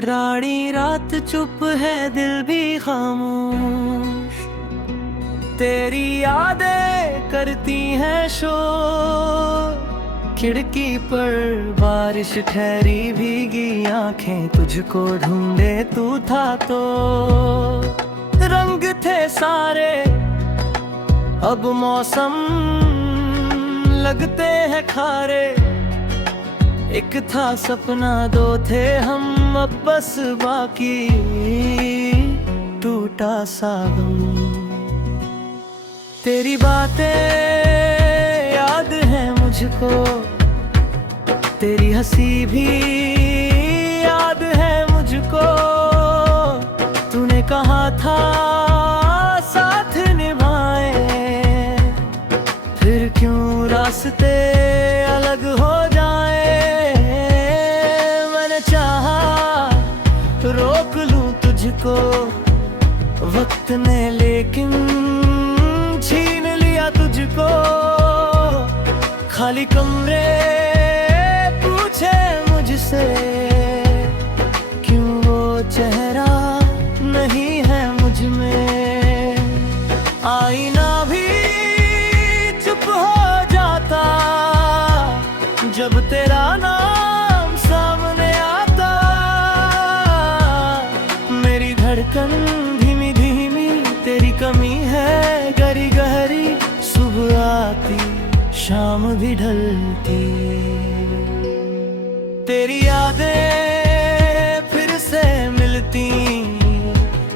रानी रात चुप है दिल भी खामोश, तेरी यादें करती हैं शोर। खिड़की पर बारिश ठहरी भीगी आंखें तुझको ढूंढे तू था तो। रंग थे सारे अब मौसम लगते हैं खारे। एक था सपना दो थे हम अब बस बाकी टूटा सा गम। तेरी बातें याद है मुझको, तेरी हंसी भी याद है मुझको। तूने कहा था साथ निभाए, फिर क्यों रास्ते अलग हो जाए। मैंने चाहा रोक लूं तुझको वक्त ने, लेकिन छीन लिया तुझको। खाली कमरे पूछे मुझसे, क्यों वो चेहरा नहीं है मुझ में। आईना भी चुप हो जाता जब तेरा नाम सामने आता। मेरी धड़कन धीमी धीमी तेरी कमी है गहरी गहरी। सुबह आती शाम भी ढलती, तेरी यादें फिर से मिलती।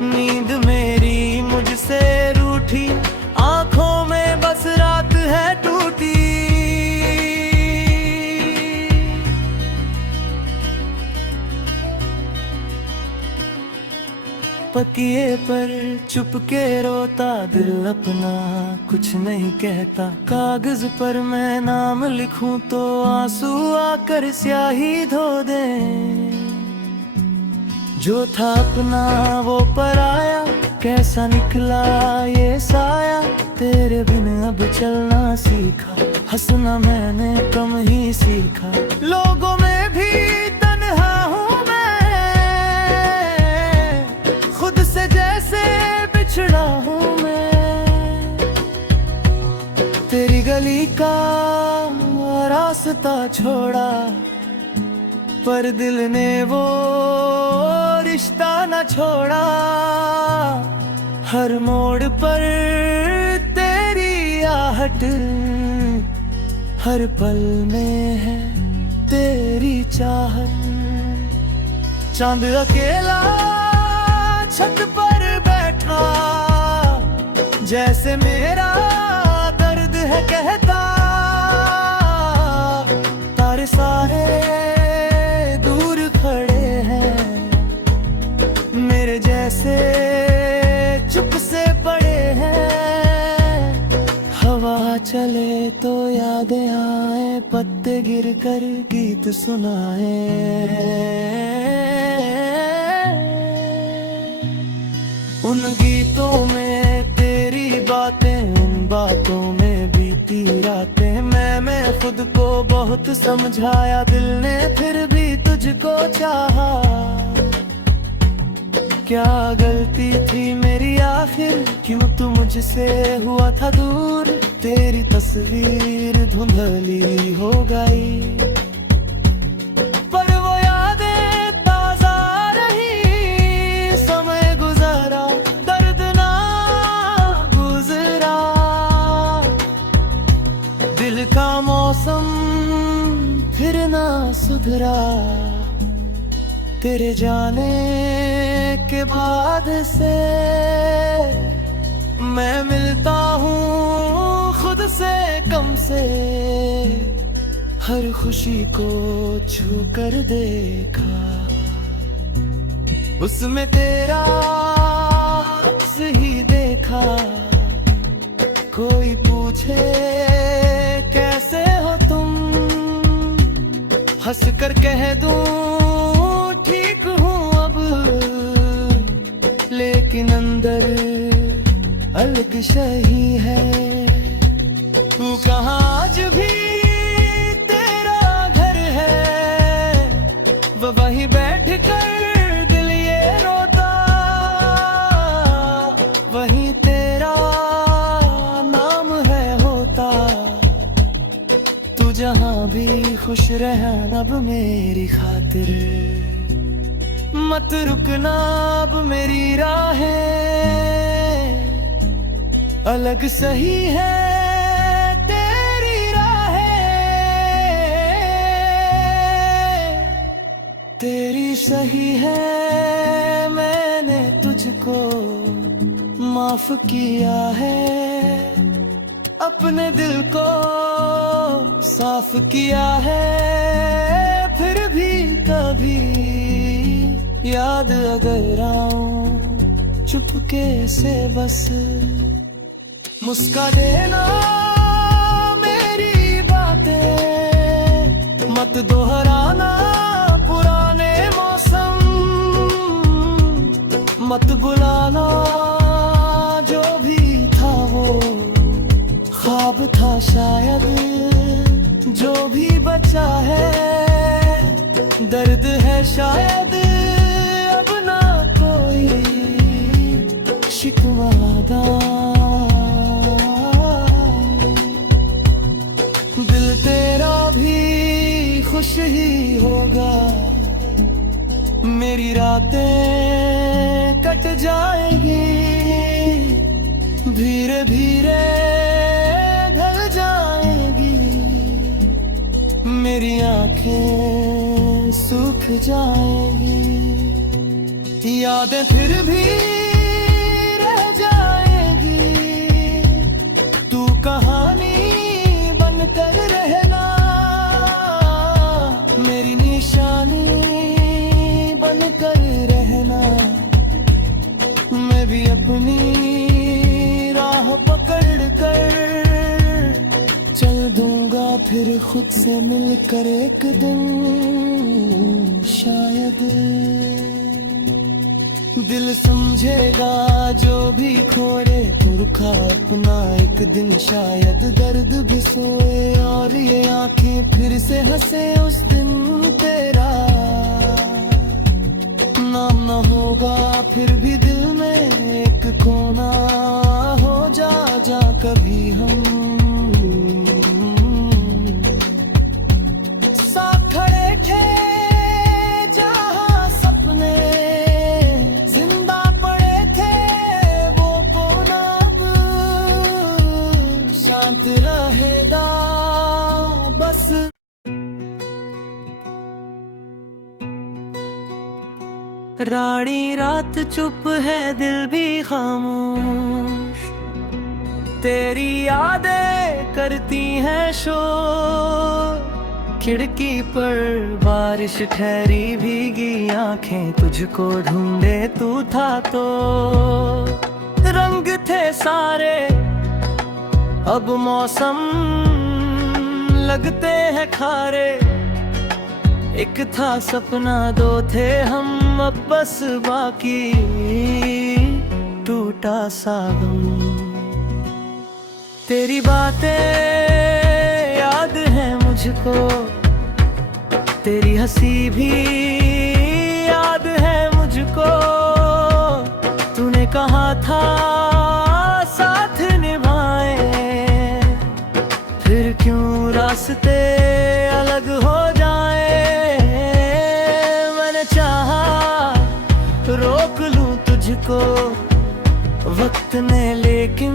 नींद मेरी मुझसे रूठी, आंखों में बस रात है टूटी। तकिए पर चुपके रोता दिल अपना कुछ नहीं कहता। कागज पर मैं नाम लिखूं तो आंसू आकर स्याही धो दे। जो था अपना वो पराया, कैसा निकला ये साया। तेरे बिन अब चलना सीखा, हंसना मैंने कम ही सीखा। लोगों में भी तन्हा हूँ मैं, खुद से जैसे बिछड़ा हूँ मैं। तेरी गली का रास्ता छोड़ा, पर दिल ने वो रिश्ता न छोड़ा। हर मोड़ पर तेरी आहट, हर पल में है तेरी चाहत। चांद अकेला छत पर बैठा, जैसे मेरा दर्द है कहता। तारे सारे दूर खड़े हैं, मेरे जैसे चुप से पड़े हैं। हवा चले तो यादें आए, पत्ते गिर कर गीत सुनाए। उन गीतों में तेरी बातें, उन बातों में बीती रातें। मैं खुद को बहुत समझाया, दिल ने फिर भी तुझको चाहा। क्या गलती थी मेरी आखिर, क्यों तू मुझसे हुआ था दूर। तेरी तस्वीर धुंधली हो गई, पर वो यादें ताजा रही। समय गुजरा दर्द ना गुजरा, दिल का मौसम फिर ना सुधरा। तेरे जाने के बाद से मैं मिलता हूँ खुद से कम से। हर खुशी को छू कर देखा, उसमें तेरा अक्स ही देखा। कोई पूछे कैसे हो तुम, हंस कर कह दूं ठीक हूँ अब। लेकिन अंदर अलग शही है। तू कहाँ आज भी तेरा घर है, वो वहीं बैठ कर तू जहां भी खुश रहना अब मेरी खातिर, मत रुकना अब मेरी राहें, अलग सही है तेरी राहें, तेरी सही है। मैंने तुझको माफ किया है, अपने दिल को साफ किया है, फिर भी कभी याद अगर आऊं चुपके से बस मुस्का देना मेरी बातें, मत दोहराना पुराने मौसम, मत बुलाना जो भी था वो ख्वाब था शायद, जो भी बचा है दर्द है शायद, अब ना कोई शिकवा। दिल तेरा भी खुश ही होगा, मेरी रातें कट जाएंगी, धीरे धीरे ढल जाएंगी, मेरी आंखें सूख जाएंगी, यादें फिर भी रह जाएंगी, तू कहानी बनकर रहना, मेरी निशानी बनकर रहना, मैं भी अपनी राह पकड़ कर चल दूंगा फिर खुद से मिलकर एक दिन शायद। दिल समझेगा जो भी खोए पुरखा अपना एक दिन शायद, दर्द भी सोए और ये आंखें फिर से हंसे उस दिन तेरा नाम न होगा, फिर भी दिल में एक कोना हो जा कभी हम साथ खड़े थे, जहां सपने जिंदा पड़े थे, वो कोना अब शांत रहेगा बस। रानी रात चुप है दिल भी खामोश, तेरी यादें करती हैं शोर, खिड़की पर बारिश ठहरी भीगी आंखें तुझको ढूंढे तू था तो, रंग थे सारे अब मौसम लगते हैं खारे, एक था सपना दो थे हम अब बस बाकी टूटा सा गम, तेरी बातें याद है मुझको, तेरी हंसी भी याद है मुझको, तूने कहा था साथ निभाए, फिर क्यों रास्ते अलग हो जाए, मैंने चाहा रोक लूं तुझको वक्त ने लेकिन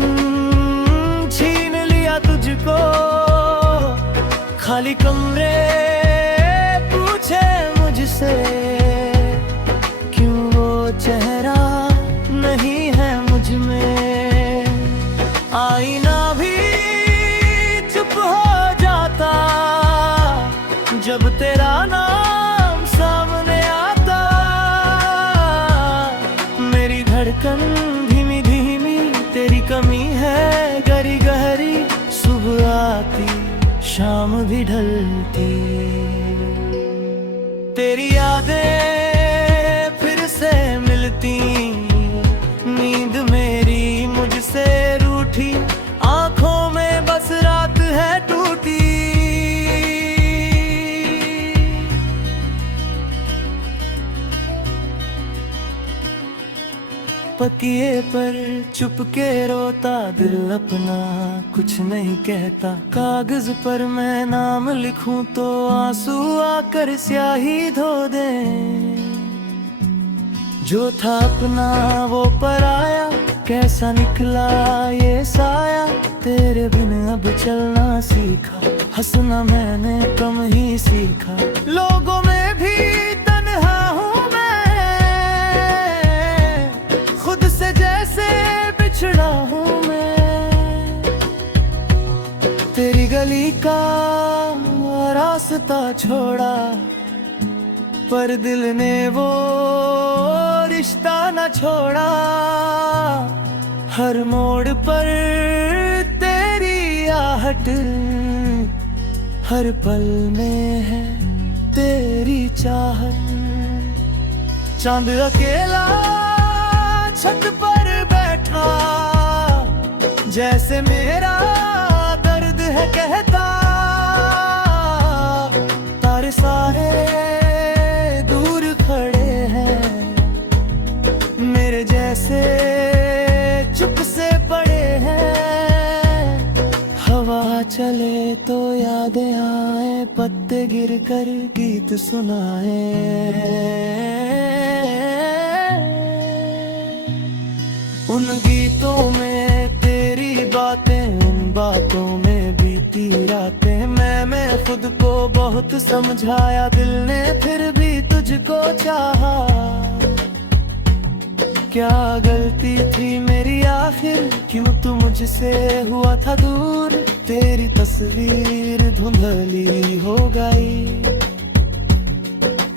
छीन लिया तुझको, खाली कमरे पूछे मुझसे क्यों वो चेहरा नहीं है मुझ में, आईना भी चुप हो जाता जब तेरा नाम सामने आता, मेरी धड़कन धीमी धीमी तेरी कमी है गहरी गहरी, सुबह आती शाम भी ढलती, तेरी यादें फिर से मिलती, नींद मेरी मुझसे रूठी, आंखों में बस रात है टूटी। तकिए पर चुपके रोता दिल अपना कुछ नहीं कहता। कागज पर मैं नाम लिखूं तो आंसू आकर स्याही धो दे। जो था अपना वो पराया, कैसा निकला ये साया। तेरे बिन अब चलना सीखा, हंसना मैंने कम ही सीखा। लोगों में भी तन्हा हूँ मैं, खुद से जैसे बिछड़ा हूँ मैं। तेरी गली का रास्ता छोड़ा, पर दिल ने वो रिश्ता न छोड़ा। हर मोड़ पर तेरी आहट, हर पल में है तेरी चाहत। चांद अकेला छत पर बैठा, जैसे मेरा दर्द है कहता। तारे सारे दूर खड़े हैं, मेरे जैसे चुप से पड़े हैं। हवा चले तो यादें आए, पत्ते गिर कर गीत सुनाए। उन गीतों में तेरी बातें, उन बातों में बीती रातें। मैं खुद को बहुत समझाया, दिल ने फिर भी तुझको चाहा। क्या गलती थी मेरी आखिर, क्यों तू मुझसे हुआ था दूर। तेरी तस्वीर धुंधली हो गई,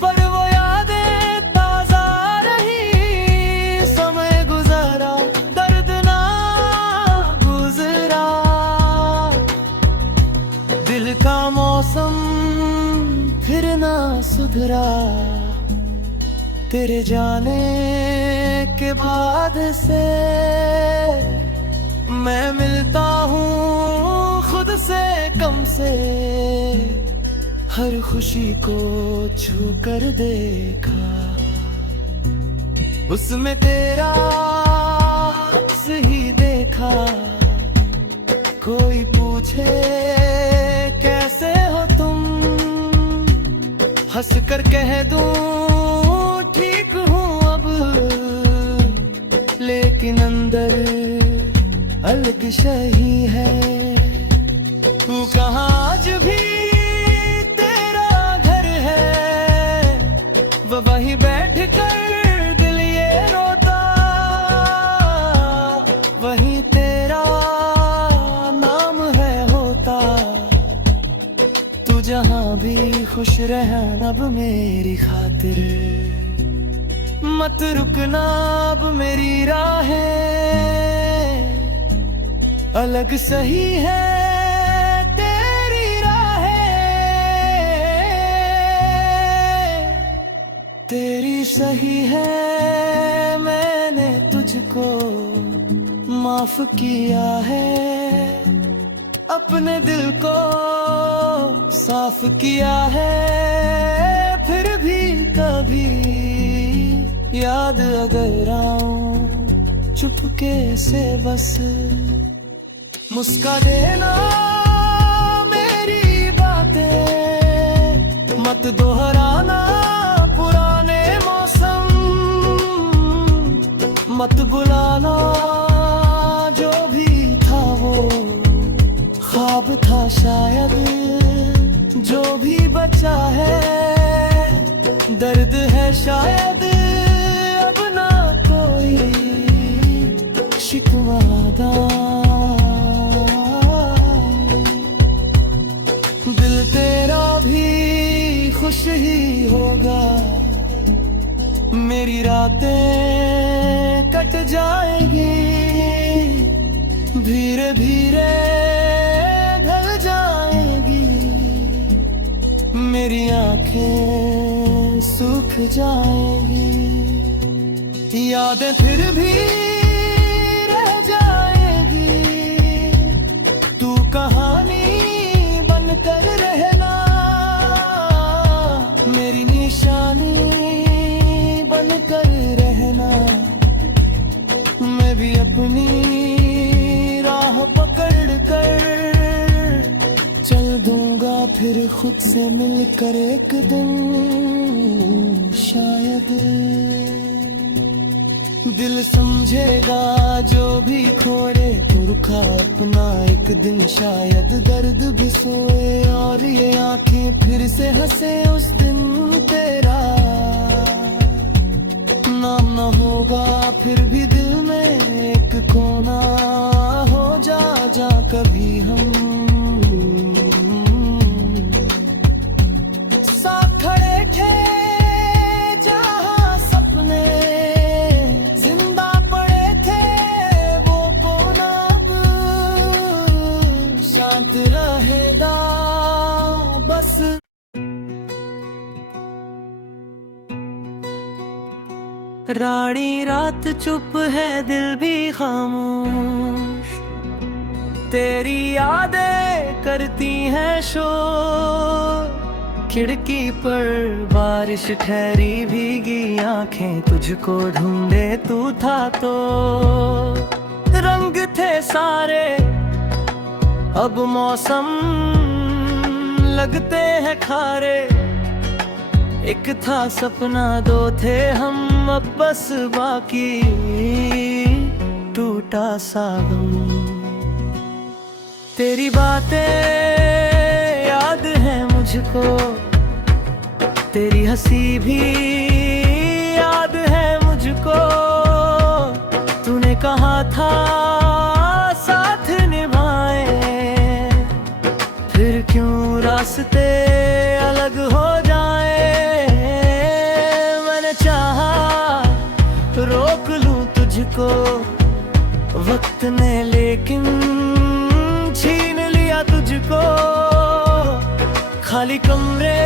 पर वो यादें ताजा रही। समय गुजरा दर्द ना गुजरा, दिल का मौसम फिर ना सुधरा। तेरे जाने के बाद से मैं मिलता हूँ खुद से कम से। हर खुशी को छू कर देखा, उसमें तेरा अक्स ही देखा। कोई पूछे कैसे हो तुम, हंस कर कह दूं ठीक हूँ अब। लेकिन अंदर अलग शही है। तू कहाँ आज भी तेरा घर है, वो वहीं बैठ कर दिल ये रोता। वहीं तेरा नाम है होता। तू जहाँ भी खुश रहना अब मेरी खातिर। मत रुकना अब मेरी राहें, अलग सही है तेरी राहें। तेरी सही है, मैंने तुझको माफ किया है। अपने दिल को साफ किया है। फिर भी कभी याद अगर आऊं चुपके से बस, मुस्का देना मेरी बातें। मत दोहराना पुराने मौसम, मत बुलाना जो भी था वो ख्वाब था शायद। जो भी बचा है दर्द है शायद। अब ना कोई शिकवा, दिल तेरा भी खुश ही होगा। मेरी रातें कट जाएंगी, धीरे धीरे ढल जाएंगी। मेरी आंखें सूख जाएंगी, यादें फिर भी रह जाएंगी। तू कहानी बनकर रहना, मेरी निशानी बनकर रहना। फिर खुद से मिलकर एक दिन शायद दिल समझेगा जो भी खोए पुरखा अपना एक दिन शायद दर्द भी सोए और ये आंखें फिर से हंसे उस दिन तेरा नाम न होगा फिर भी दिल में एक कोना हो जा जा कभी हम साथ खड़े थे जहां सपने जिंदा पड़े थे वो कोना अब शांत रहेगा बस। रानी रात चुप है दिल भी खामोश तेरी यादें करती हैं शोर खिड़की पर बारिश ठहरी भीगी आंखें तुझको ढूंढे तू था तो रंग थे सारे अब मौसम लगते हैं खारे एक था सपना दो थे हम अब बस बाकी टूटा सा गम तेरी बातें याद है मुझको तेरी हंसी भी याद है मुझको तूने कहा था साथ निभाए फिर क्यों रास्ते अलग हो जाए मैंने चाहा रोक लूं तुझको वक्त ने लेकिन छीन लिया तुझको खाली कमरे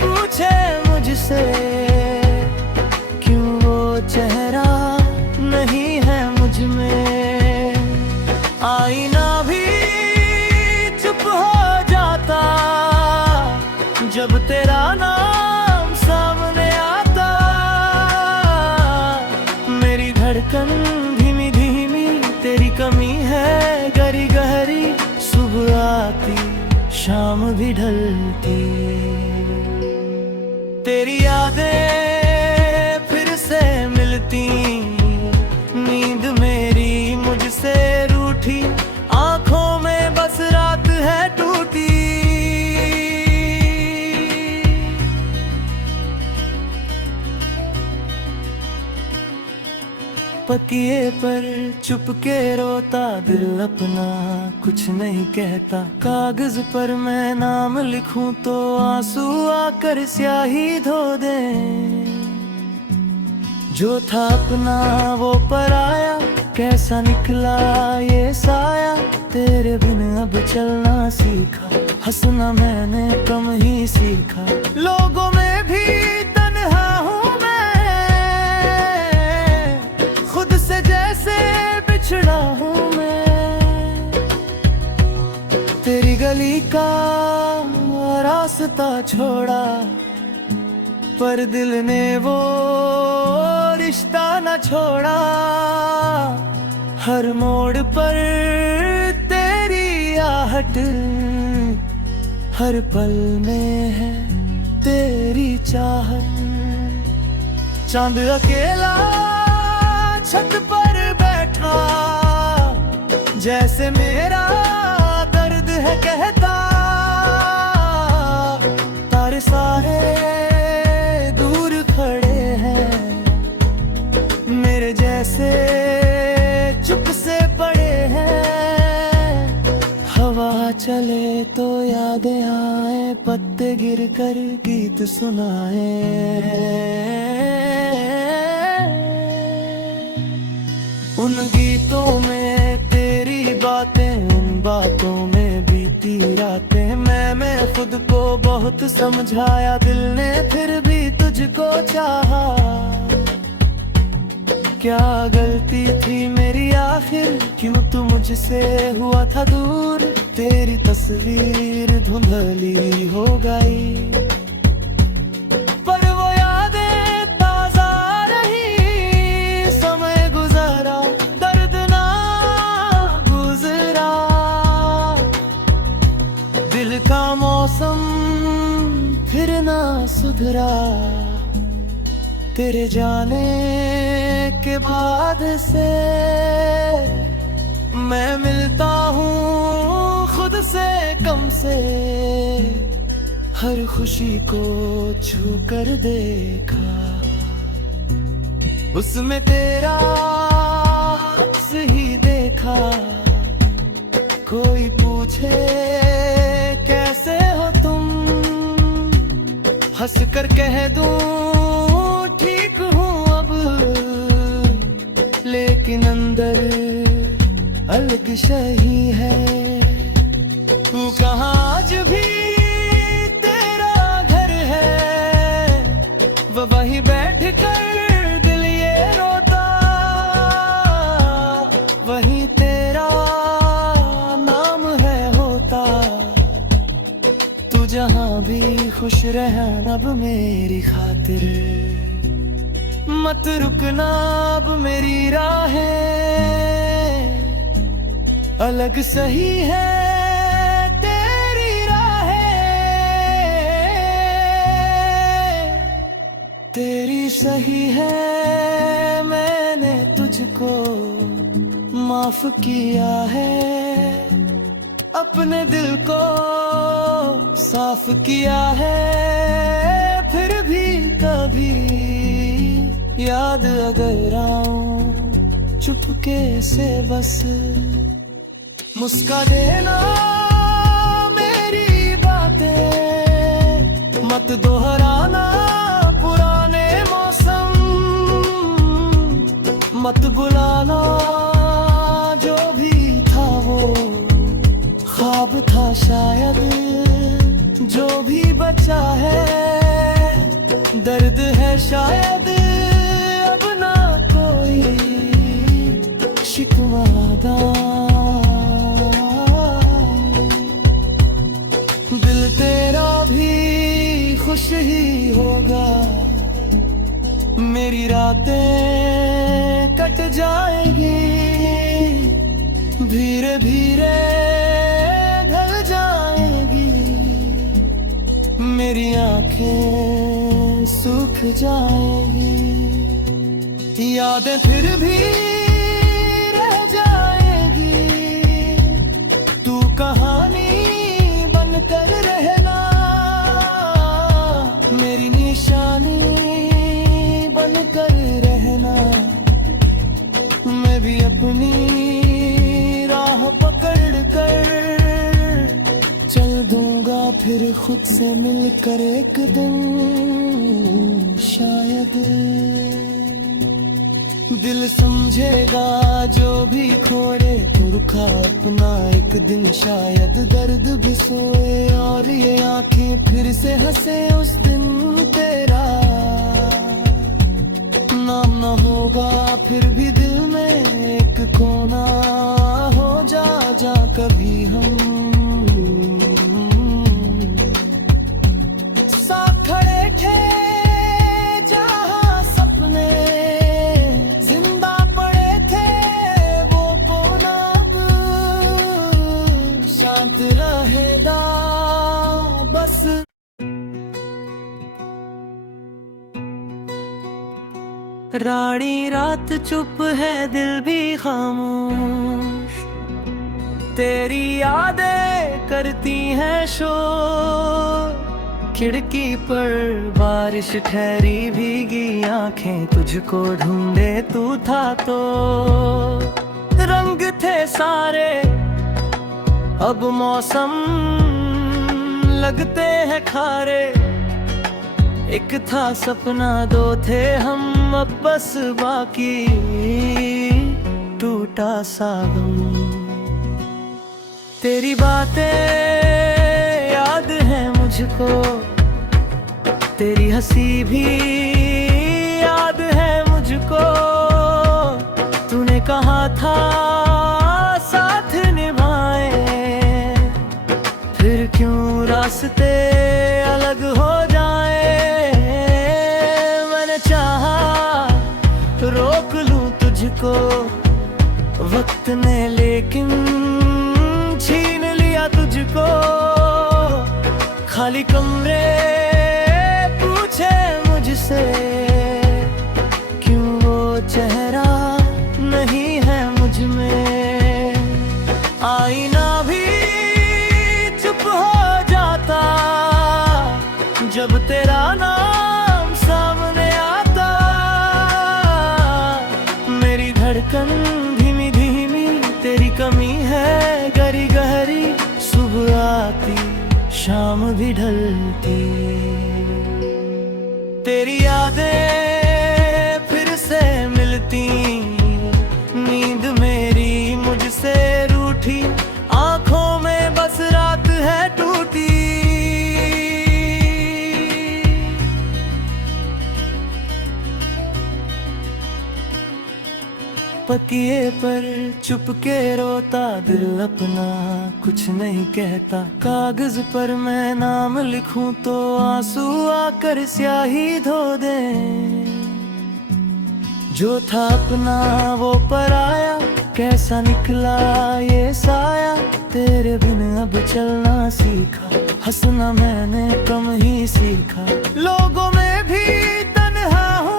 पूछे मुझसे क्यों वो चेहरा नहीं है मुझ में आईना भी चुप हो जाता जब तेरा नाम सामने आता मेरी धड़कन धीमी धीमी तेरी कमी है गहरी गहरी सुबह आती शाम भी ढलती तेरी यादें फिर से मिलती नींद मेरी मुझसे रूठी आंखों में बस रात है टूटी पतिये पर चुपके रोता दिल अपना कुछ नहीं कहता कागज पर मैं नाम लिखूं तो आंसू आकर स्याही धो दे जो था अपना वो पराया कैसा निकला ये साया तेरे बिन अब चलना सीखा हंसना मैंने कम ही सीखा लोगों में भी तन्हा हूँ बिछड़ा हूँ मैं तेरी गली का रास्ता छोड़ा पर दिल ने वो रिश्ता न छोड़ा हर मोड़ पर तेरी आहट हर पल में है तेरी चाहत चांद अकेला छत पर बैठा जैसे मेरा दर्द है कहता तारे सारे दूर खड़े हैं मेरे जैसे चुप से पड़े हैं हवा चले तो यादें आए पत्ते गिर कर गीत सुनाए उन गीतों में तेरी बातें उन बातों में बीती रातें मैं खुद को बहुत समझाया दिल ने फिर भी तुझको चाहा क्या गलती थी मेरी आखिर क्यों तू मुझसे हुआ था दूर तेरी तस्वीर धुंधली हो गई पर वो यादें ताजा रही समय गुजारा दर्द ना गुजरा दिल का मौसम फिर ना सुधरा, तेरे जाने के बाद से मैं मिलता हूँ खुद से कम से। हर खुशी को छू कर देखा, उसमें तेरा अक्स ही देखा। कोई पूछे कैसे हो तुम, हंस कर कह दूं ठीक हूँ अब, लेकिन अंदर अलग शही है। तू कहाँ आज भी तेरा घर है, वो वहीं बैठ कर दिल ये रोता, वहीं तेरा नाम है होता। तू जहाँ भी खुश रहना अब मेरी खातिर, मत रुकना अब मेरी राहें। अलग सही है तेरी राहें, तेरी सही है। मैंने तुझको माफ किया है, अपने दिल को साफ किया है। फिर भी कभी याद अगर आऊं चुपके से बस, मुस्का देना मेरी बातें, मत दोहराना पुराने मौसम, मत बुलाना जो भी था वो ख्वाब था शायद। जो भी बचा है दर्द है शायद, अब ना कोई शिकवा। दिल तेरा भी खुश ही होगा, मेरी रातें कट जाएंगी, धीरे धीरे ढल जाएंगी, मेरी आंखें सूख जाएंगी। यादें फिर भी रह जाएंगी, तू कहानी बनकर रहना, मेरी निशानी बनकर रहना। मैं भी अपनी राह पकड़ कर चल दूंगा फिर खुद से मिलकर एक दिन शायद। दिल समझेगा जो भी खोए पुरखा अपना एक दिन शायद, दर्द भी सोए और ये आंखें फिर से हंसे उस दिन तेरा नाम न होगा फिर भी दिल में एक कोना हो जा कभी हम साथ खड़े थे जहां सपने जिंदा पड़े थे वो कोना अब शांत रहेगा बस। रानी रात चुप है दिल भी खामोश, तेरी यादें करती हैं शोर। खिड़की पर बारिश ठहरी भीगी आंखें तुझको ढूंढे तू था तो। रंग थे सारे अब मौसम लगते हैं खारे। एक था सपना दो थे हम अब बस बाकी टूटा सा गम। तेरी बातें याद है मुझको, तेरी हंसी भी याद है मुझको। तूने कहा था साथ निभाए, फिर क्यों रास्ते अलग हो जाए। मैंने चाहा रोक लूं तुझको वक्त ने, लेकिन छीन लिया तुझको। खाली कमरे पूछे मुझसे क्यों वो चेहरा नहीं है मुझ में। आईना भी चुप हो जाता जब तेरा नाम सामने आता। मेरी धड़कन धीमी धीमी तेरी कमी है गहरी गहरी। सुबह आती शाम भी ढलती तेरी यादें फिर से मिलती। नींद मेरी मुझसे रूठी आंखों में बस रात है टूटी। तकिए पर चुपके रोता दिल अपना कुछ नहीं कहता। कागज पर मैं नाम लिखूं तो आंसू आकर स्याही धो दे। जो था अपना वो पराया कैसा निकला ये साया। तेरे बिन अब चलना सीखा हंसना मैंने कम ही सीखा। लोगों में भी तन्हा हूँ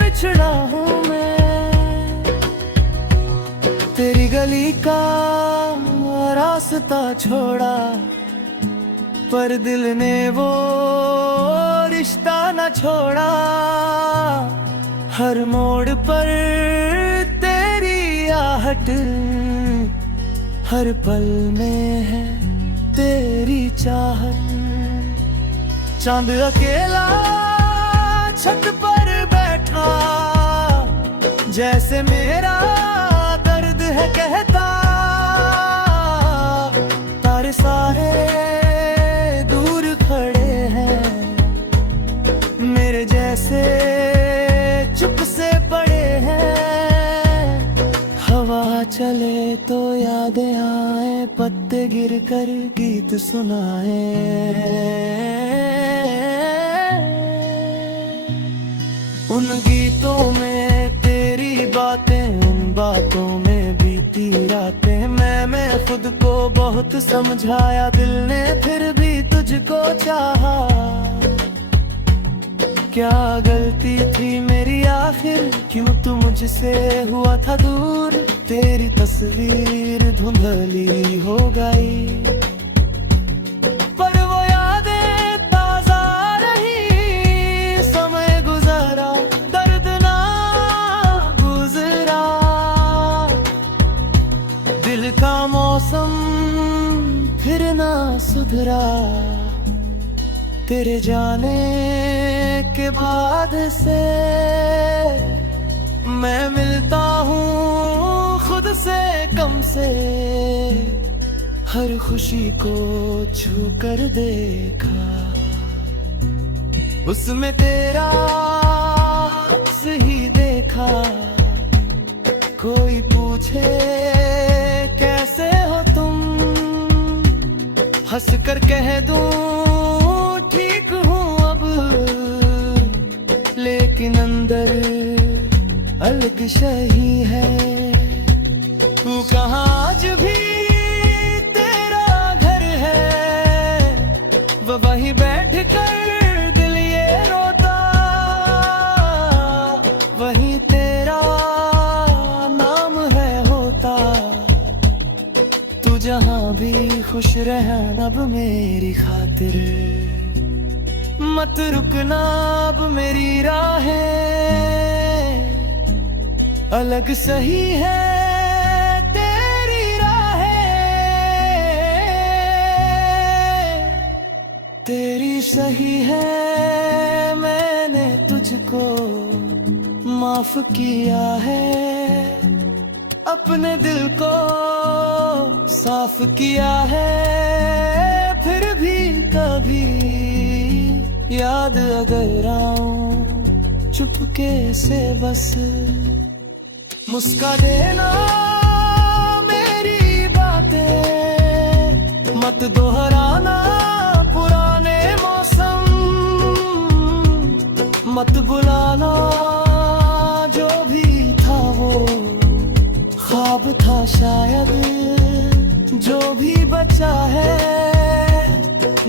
बिछड़ा हूँ मैं। तेरी गली का रास्ता छोड़ा पर दिल ने वो रिश्ता न छोड़ा। हर मोड़ पर तेरी आहट हर पल में है तेरी चाहत। चांद अकेला छत पर बैठा जैसे मेरा दर्द है कहता। तारे सारे दूर खड़े हैं मेरे जैसे चुप से पड़े हैं। हवा चले तो यादें आए पत्ते गिर कर गीत सुनाए। उन गीतों में तेरी बातें उन बातों में बीती रातें। मैं खुद को बहुत समझाया दिल ने फिर भी तुझको चाहा। क्या गलती थी मेरी आखिर क्यों तू मुझसे हुआ था दूर। तेरी तस्वीर धुंधली हो गई का मौसम फिर ना सुधरा। तेरे जाने के बाद से मैं मिलता हूँ खुद से कम से। हर खुशी को छू कर देखा उसमें तेरा अक्स ही देखा। कोई पूछे कैसे हो तुम हंस कर कह दूं ठीक हूँ अब। लेकिन अंदर अलग शही है। तू कहाँ आज भी तेरा घर है वो वहीं बैठ कर दिल ये रोता। वहीं तेरा नाम है होता। तू जहाँ भी खुश रहना अब मेरी खातिर। मत रुकना अब मेरी राहें अलग सही है तेरी राहें। तेरी सही है मैंने तुझको माफ किया है। अपने दिल को साफ किया है। फिर भी कभी याद अगर आऊं चुपके से बस मुस्का देना मेरी बातें। मत दोहराना पुराने मौसम। मत बुलाना जो भी था वो ख्वाब था शायद। जो भी बचा है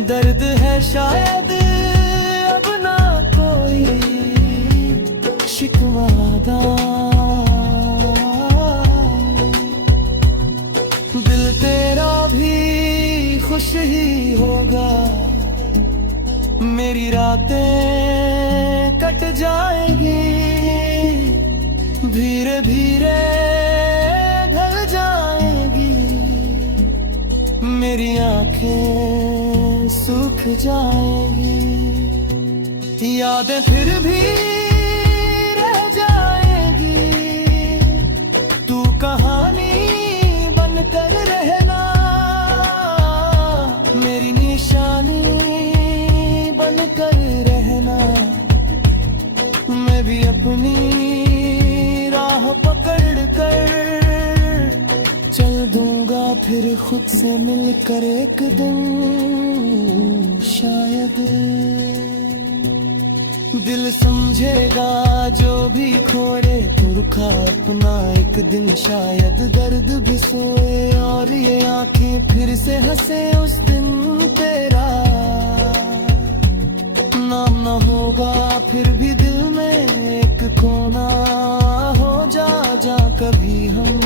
दर्द है शायद अब ना कोई शिकवादा। दिल तेरा भी खुश ही होगा, मेरी रातें कट जाएंगी, धीरे धीरे ढल जाएंगी, मेरी आंखें सूख जाएंगी। यादें फिर भी रह जाएंगी, तू कहानी बनकर रहना, मेरी निशानी बनकर रहना। मैं भी अपनी राह पकड़ कर चल दूंगा फिर खुद से मिलकर एक दिन शायद। दिल समझेगा जो भी खोए पुरखा अपना एक दिन शायद, दर्द भी सोए और ये आंखें फिर से हंसे उस दिन तेरा नाम न होगा फिर भी दिल में एक कोना हो जा कभी हम।